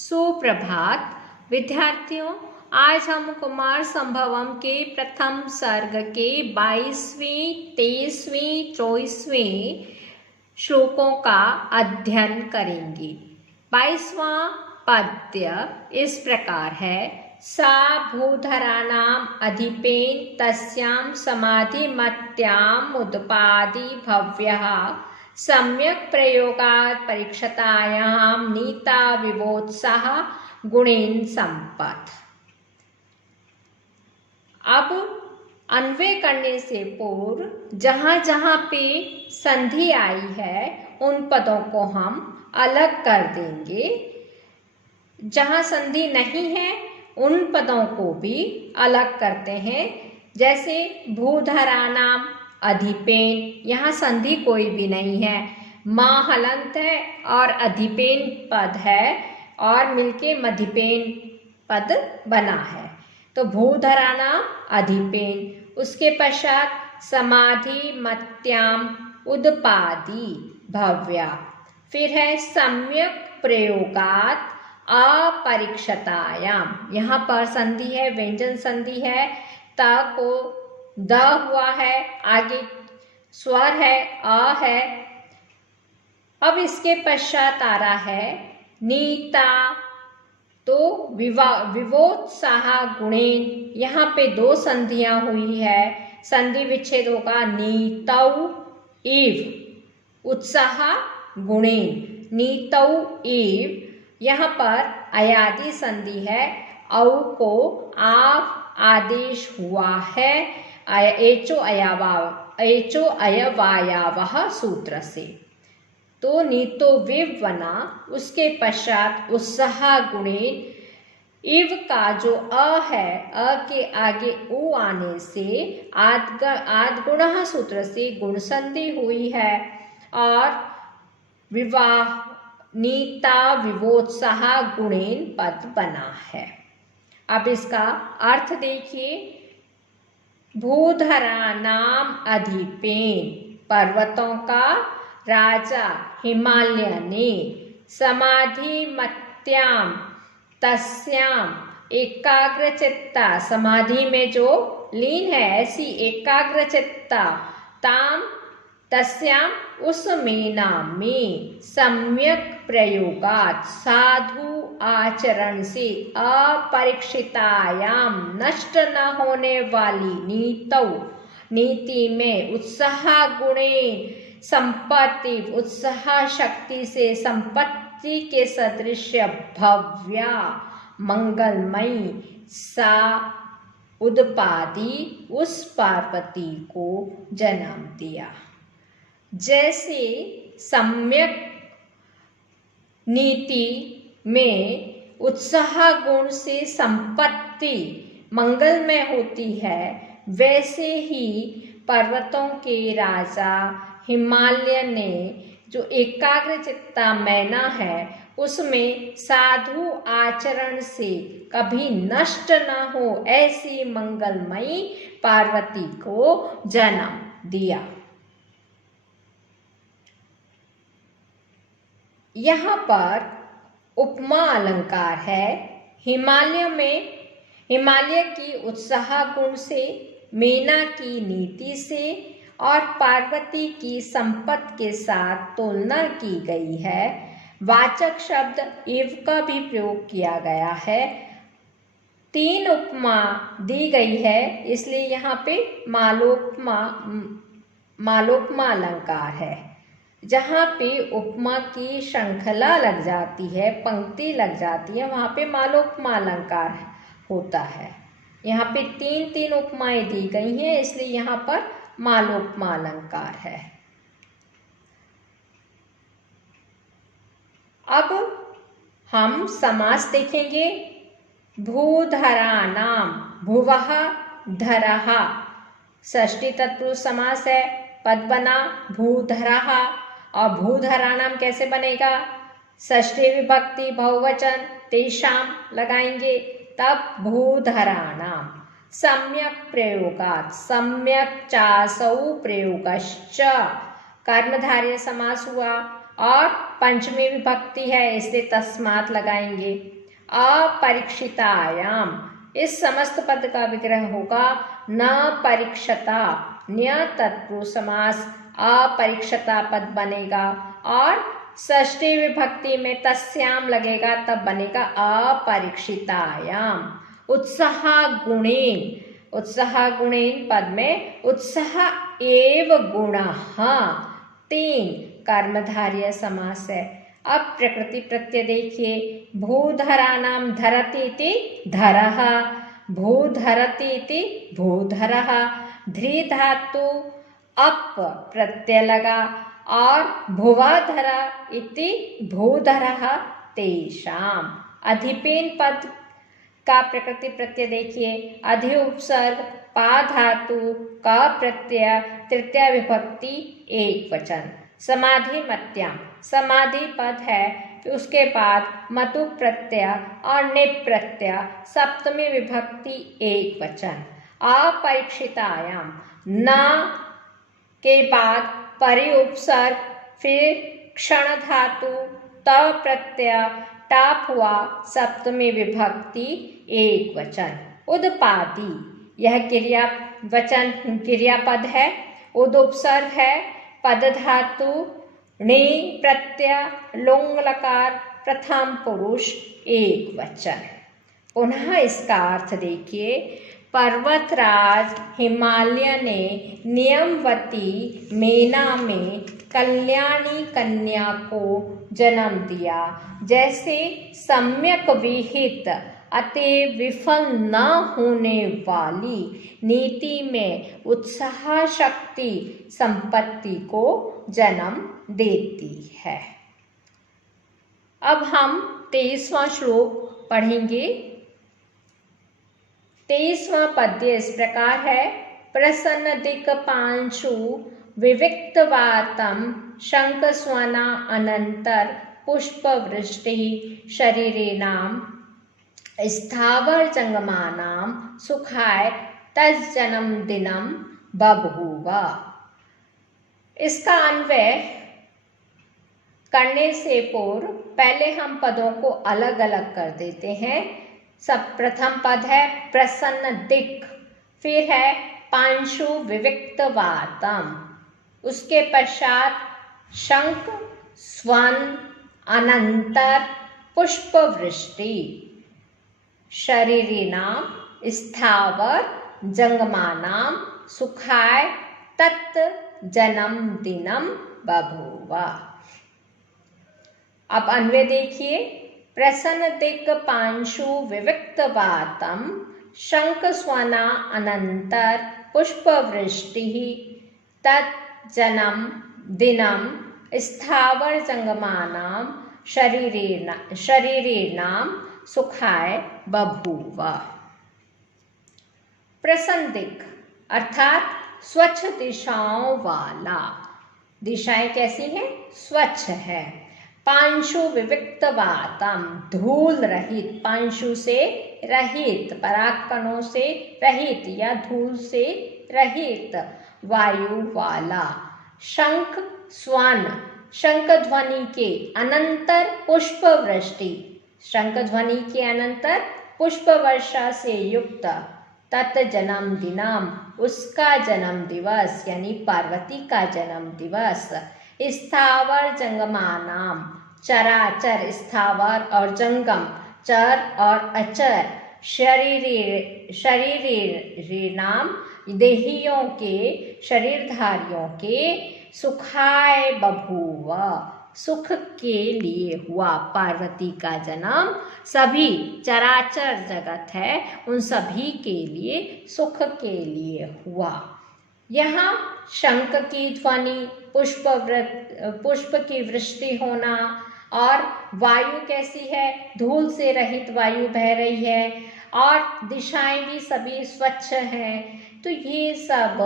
सुप्रभात विद्यार्थियों, आज हम कुमार संभवम के प्रथम सर्ग के 22वें, 23वें, 24वें श्लोकों का अध्ययन करेंगे। 22वां पद्य इस प्रकार है। सा भूधराणाम अधिपेन तस्याम समाधिमत्याम उदपादि भव्यः सम्यक प्रयोगात् परीक्षतायां नीता विवोत्साह गुणेन संपत्। अब अन्वय करने से पूर्व जहाँ जहाँ पे संधि आई है उन पदों को हम अलग कर देंगे। जहाँ संधि नहीं है उन पदों को भी अलग करते हैं। जैसे भूधराणाम अधिपेन, यहाँ संधि कोई भी नहीं है, माँ हलंत है और अधिपेन पद है और मिलके मधिपेन पद बना है। तो भूधराणाम अधिपेन, उसके पश्चात समाधि मत्याम उदपादि भव्या, फिर है सम्यक प्रयोगात अपरीक्षतायाम, यहाँ पर संधि है, व्यंजन संधि है, त को द हुआ है, आगे स्वर है, अ है। अब इसके पश्चात आ रहा है नीता, तो विवोत्साह गुणेन, यहाँ पे दो संधियां हुई है, संधि विच्छेद होगा नीतौ इव उत्साह गुणेन, नीतौ इव। यहाँ पर अयादि संधि है, औ को आव आदेश हुआ है एचो अयवायावः सूत्र से, तो नीतो विव बना। उसके पश्चात उत्साह गुणेन, इव का जो अ है, अ के आगे उ आने से आद्गुणः सूत्र से गुण संधि हुई है और विवाह नीता विवोत्साह गुणेन पद बना है। अब इसका अर्थ देखिए। भूधराणाम अधिपेन, पर्वतों का राजा हिमालय ने, समाधि मत्याम तस्याम, एकाग्रचित्ता, समाधि में जो लीन है ऐसी एकाग्रचित्ता, ताम तस्याम, उस मीना में, सम्यक प्रयोगात, साधु आचरण से, अपरीक्षितायाम, नष्ट न होने वाली, नीतौ, नीति में, उत्साह गुणे, संपत्ति, उत्साह शक्ति से, संपत्ति के सदृश, भव्या, मंगलमयी, सा उदपादि, उस पार्वती को जन्म दिया। जैसे सम्यक नीति में उत्साह गुण से संपत्ति मंगलमय होती है, वैसे ही पर्वतों के राजा हिमालय ने जो एकाग्रचित्ता मैना है उसमें साधु आचरण से कभी नष्ट न हो ऐसी मंगलमयी पार्वती को जन्म दिया। यहाँ पर उपमा अलंकार है। हिमालय की उत्साह गुण से, मेना की नीति से और पार्वती की संपत्ति के साथ तुलना की गई है। वाचक शब्द इव का भी प्रयोग किया गया है। 3 उपमा दी गई है, इसलिए यहाँ पे मालोपमा अलंकार है। जहाँ पे उपमा की श्रृंखला लग जाती है, पंक्ति लग जाती है, वहाँ पे मालोपमा अलंकार होता है। यहाँ पे 3 उपमाएं दी गई हैं, इसलिए यहाँ पर मालोपमा अलंकार है। अब हम समास देखेंगे। भूधराणाम, भुवः धरः, षष्ठी तत्पुरुष समास है, पद बना भूधरः। और भूधराणाम कैसे बनेगा? षष्ठी विभक्ति बहुवचन तेषाम लगाएंगे, तब भूधराणाम। सम्यक प्रयोगात, सम्यक चासौ प्रयोगश्च, कर्मधारय समास हुआ और पंचमी विभक्ति है, इसलिए तस्मात् लगाएंगे। अपरीक्षितायाम, इस समस्त पद का विग्रह होगा न परीक्षता, न्य तत्पुरुष समास, अपरीक्षता पद बनेगा और षष्ठी विभक्ति में तस्याम लगेगा, तब बनेगा अपरीक्षितायाम। उत्साह गुणेन, उत्साह गुणेन पद में उत्साह एव गुणः, 3 कर्मधारय समास है। अब प्रकृति प्रत्यय देखिए, भूधरानाम धरति इति धरः, भूधरति इति भूधरः, ध्री धातु अप प्रत्यय लगा और भुवाधरा इति भूधरः तेषाम। अधिपेन पद का प्रकृति प्रत्यय देखिए, अधि उपसर्ग पा धातु का प्रत्यय तृतीय विभक्ति एक वचन। समाधि मत्याम, समाधि पद है तो उसके बाद मतु प्रत्यय और निप प्रत्यय सप्तमी विभक्ति एक वचन। अपरीक्षितायाम, न के बाद परि उपसर्ग, फिर क्षण धातु, त प्रत्यय, टाप हुआ सप्तमी विभक्ति एक वचन। उदपादि, यह क्रियापद है, उद उपसर्ग है, पद धातु, णे प्रत्यय, लोंग लकार, प्रथम पुरुष एक वचन। पुनः इसका अर्थ देखिए, पर्वतराज हिमालय ने नियमवती मेना में कल्याणी कन्या को जन्म दिया। जैसे सम्यक विहित अतः विफल न होने वाली नीति में उत्साह शक्ति संपत्ति को जन्म देती है। अब हम 23वां श्लोक पढ़ेंगे। 23वां पद्य इस प्रकार है, प्रसन्न दिक् पांशु विविक्तवातम शंखस्वना अनंतर पुष्पवृष्टि शरीरेणाम स्थावर जंगमानाम सुखाय तज्जन्म दिनम बभूवा। इसका अन्वय करने से पूर्व पहले हम पदों को अलग अलग कर देते हैं। सब प्रथम पद है प्रसन्न दिक्, फिर है पांशु विविक्त वातम, उसके पश्चात शंख स्वन अनंतर पुष्पवृष्टि शरीरिणाम स्थावर जंगमानाम सुखाय तत् जन्म दिनम बभूवा। अब अन्वय देखिए, प्रसन्न दिक् पांशु विविक्त वातम शंख स्वना अनंतर पुष्पवृष्टि तत् जन्म दिनम स्थावर जंगमानाम शरीरेणाम सुखाय बभूवा। प्रसन्न दिक् अर्थात स्वच्छ दिशाओं वाला, दिशाएं कैसी हैं? स्वच्छ है। पांशु विविक्त वातम, धूल रहित, पांशु से रहित, परागकणों से रहित या धूल से रहित वायु वाला। शंख स्वन, शंख ध्वनि के अनंतर पुष्पवृष्टि, शंख ध्वनि के अनंतर पुष्प वर्षा से युक्त, तत् जन्म दिनम, उसका जन्म दिवस यानी पार्वती का जन्म दिवस। स्थावर जंगमानाम, चराचर, स्थावर और जंगम, चर और अचर, शरीरेणाम, देहियों के, शरीरधारियों के, सुखाय बभूवा, सुख के लिए हुआ। पार्वती का जन्म सभी चराचर जगत है उन सभी के लिए सुख के लिए हुआ। यहाँ शंख की ध्वनि, पुष्प की वृष्टि होना और वायु कैसी है? धूल से रहित वायु बह रही है और दिशाएं भी सभी स्वच्छ हैं। तो ये सब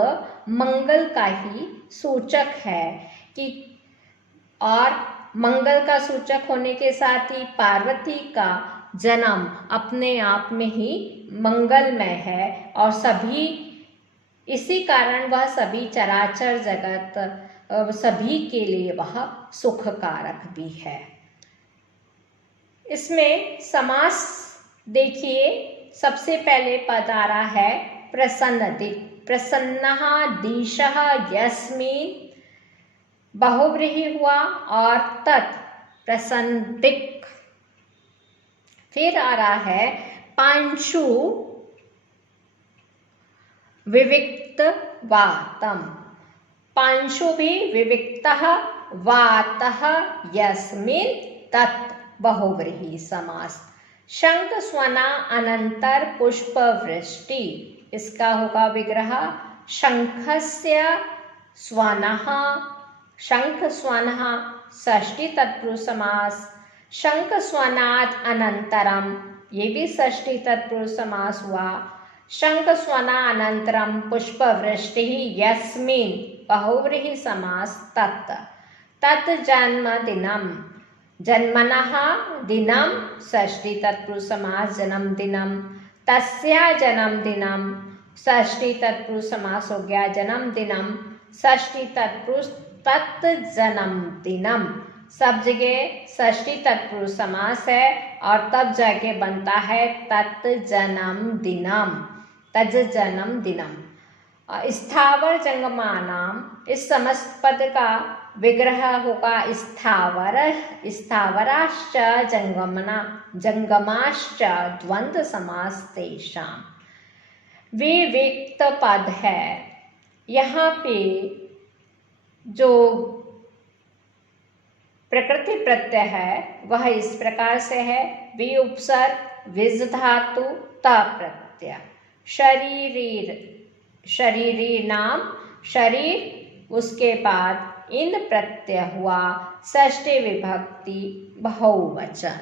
मंगल का ही सूचक है कि, और मंगल का सूचक होने के साथ ही पार्वती का जन्म अपने आप में ही मंगलमय है और सभी इसी कारण वह सभी चराचर जगत सभी के लिए वह सुखकारक भी है। इसमें समास देखिए, सबसे पहले पद आ रहा है प्रसन्नदिक्। प्रसन्नः दिशः यस्मिन् बहुव्रीहि हुआ और तत् प्रसन्नदिक्। फिर आ रहा है पांशु विविक्त वातम। पांशु भी विविक्तः वातः यस्मिन् तत् बहुव्रीहि समास। शंख स्वना अनंतर पुष्प वृष्टि, इसका होगा विग्रह शंखस्य स्वनः। शंख स्वनः षष्ठी तत्पुरुष समास। शंख स्वनात् अनंतरम, ये भी षष्ठी तत्पुरुष समास हुआ। शंख स्वना अनंतरम पुष्प वृष्टि यस्मिन् बहुव्रीहि समास तत्। तत् जन्मदिनम, जन्मनः दिनम षष्ठी तत्पुरुष समास जन्मदिनम। तस्या जन्मदिनम षष्ठी तत्पुरुष समास हो गया जन्मदिनम। षष्ठी तत्पुरुष तत् जन्मदिनम, सब जगह षष्ठी तत्पुरुष समास है और तब जाके बनता है तत् जन्मदिनम, तज जन्मदिनम। स्थावर जंगमानाम, इस समस्त पद का विग्रह होगा स्थावर। स्थावराश्च जंगमना, जंगमाश्च द्वंद्व समास तेषाम। विविक्त पद है, यहाँ पे जो प्रकृति प्रत्यय है वह इस प्रकार से है वि उपसर्ग विज धातु त प्रत्यय। शरीर, शरीरी नाम शरीर, उसके बाद इन प्रत्यय हुआ षष्ठी विभक्ति बहुवचन।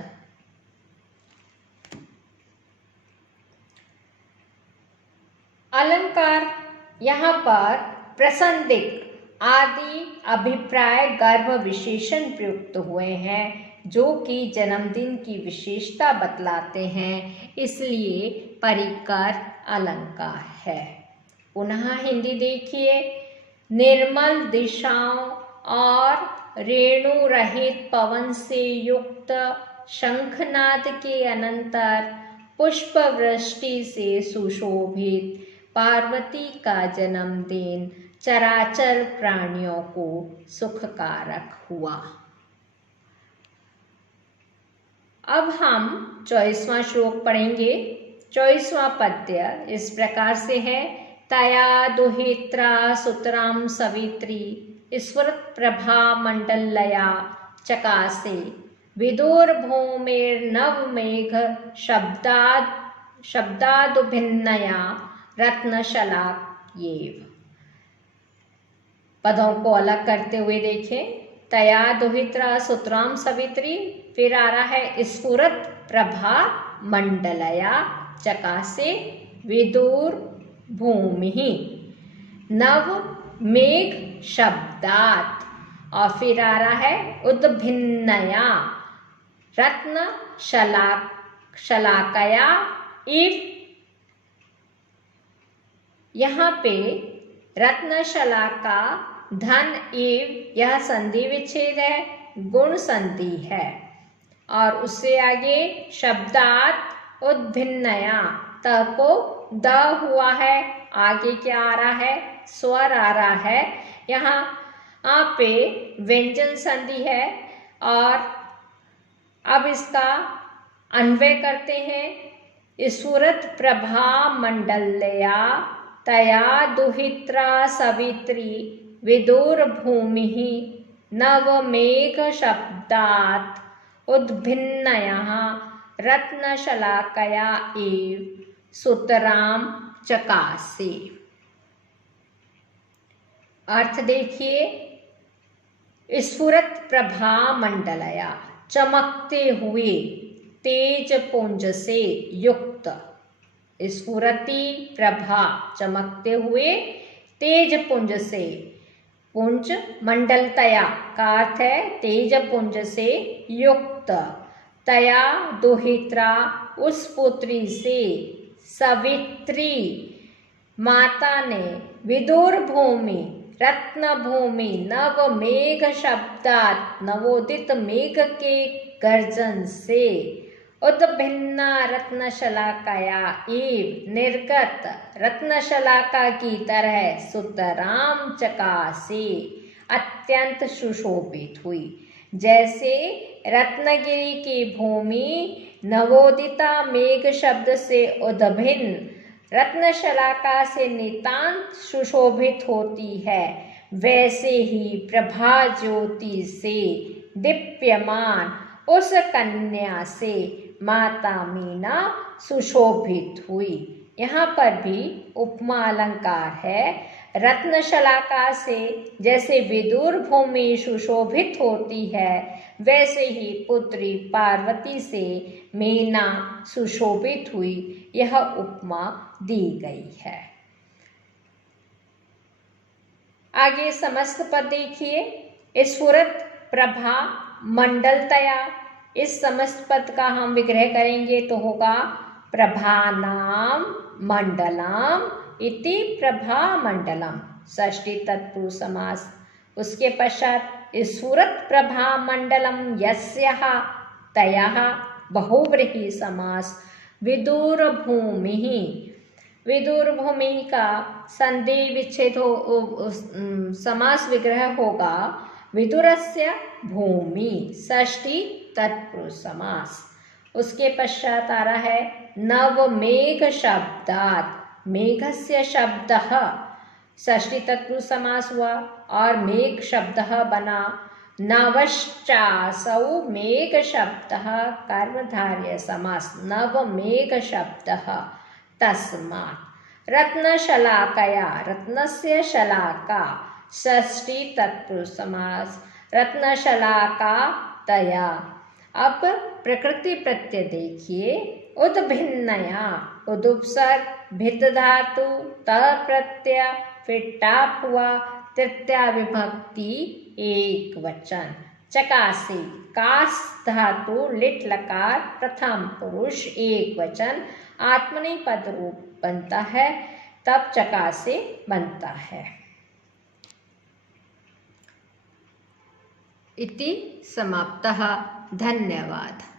अलंकार, यहाँ पर प्रसन्नदिक् आदि अभिप्राय गर्भ विशेषण प्रयुक्त हुए हैं जो कि जन्मदिन की विशेषता बतलाते हैं, इसलिए परिकर अलंकार है। पुनः हिंदी देखिए, निर्मल दिशाओं और रेणु रहित पवन से युक्त शंखनाद के अनंतर पुष्प वृष्टि से सुशोभित पार्वती का जन्मदिन चराचर प्राणियों को सुखकारक हुआ। अब हम 24वां श्लोक पढ़ेंगे। 24वां पद्य इस प्रकार से है। तया दुहित्रा सुतराम सवित्री स्फुरत् प्रभा मंडलया चकासे विदुर भूमिर्नव मेघ शब्दादुभिन्नया रत्नशलाक्येव। पदों को अलग करते हुए देखें। तया दुहित्रा सुतराम सवित्री, फिर आ रहा है स्फुरत् प्रभा मंडलया चकासे विदुर भूमि नव मेघ शब्दात, और फिर आ रहा है उद्भिन्नया रत्न शलाकया इव। यहाँ पे रत्न शलाका धन इव, यह संधि विच्छेद है, गुण संधि है। और उससे आगे शब्दात उद्भिन्नया, त को द हुआ है, आगे क्या आ रहा है, स्वर आ रहा है। यहाँ पे व्यंजन संधि है और अब इसका अन्वय करते हैं। स्फुरत् प्रभा मंडलया तया दुहित्रा सवित्री विदुर भूमि नवमेघ शब्दात् उद्भिन्नयः रत्नशलाकया एव सुतराम चकासे। अर्थ देखिए। स्फुरत् प्रभा मंडलया, चमकते हुए तेज पुंज से युक्त। स्फुरति प्रभा, चमकते हुए तेज पुंज से, पुंज मंडलतया का अर्थ है तेज पुंज से युक्त। तया दुहित्रा, उस पुत्री से, सवित्री माता ने, विदुर भूमि रत्न भूमि नव मेघ शब्दात, नवोदित मेघ के गर्जन से। उद्भिन्ना रत्नशलाकया एव, निर्गत रत्नशलाका की तरह सुतराम चकासे, अत्यंत सुशोभित हुई। जैसे रत्नगिरी की भूमि नवोदिता मेघ शब्द से उद्भिन्न रत्नशलाका से नितांत सुशोभित होती है, वैसे ही प्रभा ज्योति से दीप्यमान उस कन्या से माता मीना सुशोभित हुई। यहाँ पर भी उपमा अलंकार है। रत्नशलाका से जैसे विदुर भूमि सुशोभित होती है, वैसे ही पुत्री पार्वती से मीना सुशोभित हुई। यह उपमा दी गई है। आगे समस्त पद देखिए। स्फुरत प्रभा मंडलतया, इस समस्त पद का हम विग्रह करेंगे तो होगा प्रभानाम मंडलम इति प्रभा मंडलम, षष्ठी तत्पुरुष समास। उसके पश्चात स्फुरत प्रभा मंडलम यस्याः तयाः बहुव्रीहि समास। विदुर भूमि, विदुर भूमि का संधि विच्छेद हो समास विग्रह होगा विदुरस्य भूमि, षष्ठी तत्पुरुष समास। उसके पश्चात आ रहा है नव मेघ शब्दात, मेघस्य शब्दः, षष्ठी तत्पुरुष समास हुआ और मेघ शब्दः बना। नवश्चासौ मेघ शब्दः कर्मधारय समास, नव मेघ शब्दः। तस्मात् रत्नशलाकया, रत्नस्य शलाका, षष्ठी तत्पुरुष समास, रत्नशलाका तया। अब प्रकृति प्रत्यय देखिए। उद्भिन्नया, उदुपसर्ग भित धातु त प्रत्यय फिर टाप हुआ, तृतीया विभक्ति एक वचन। चकासे, कास धातु लिट लकार प्रथम पुरुष एक वचन, आत्मनेपद पद रूप बनता है, तब चकासे बनता है। इति समाप्तः। धन्यवाद।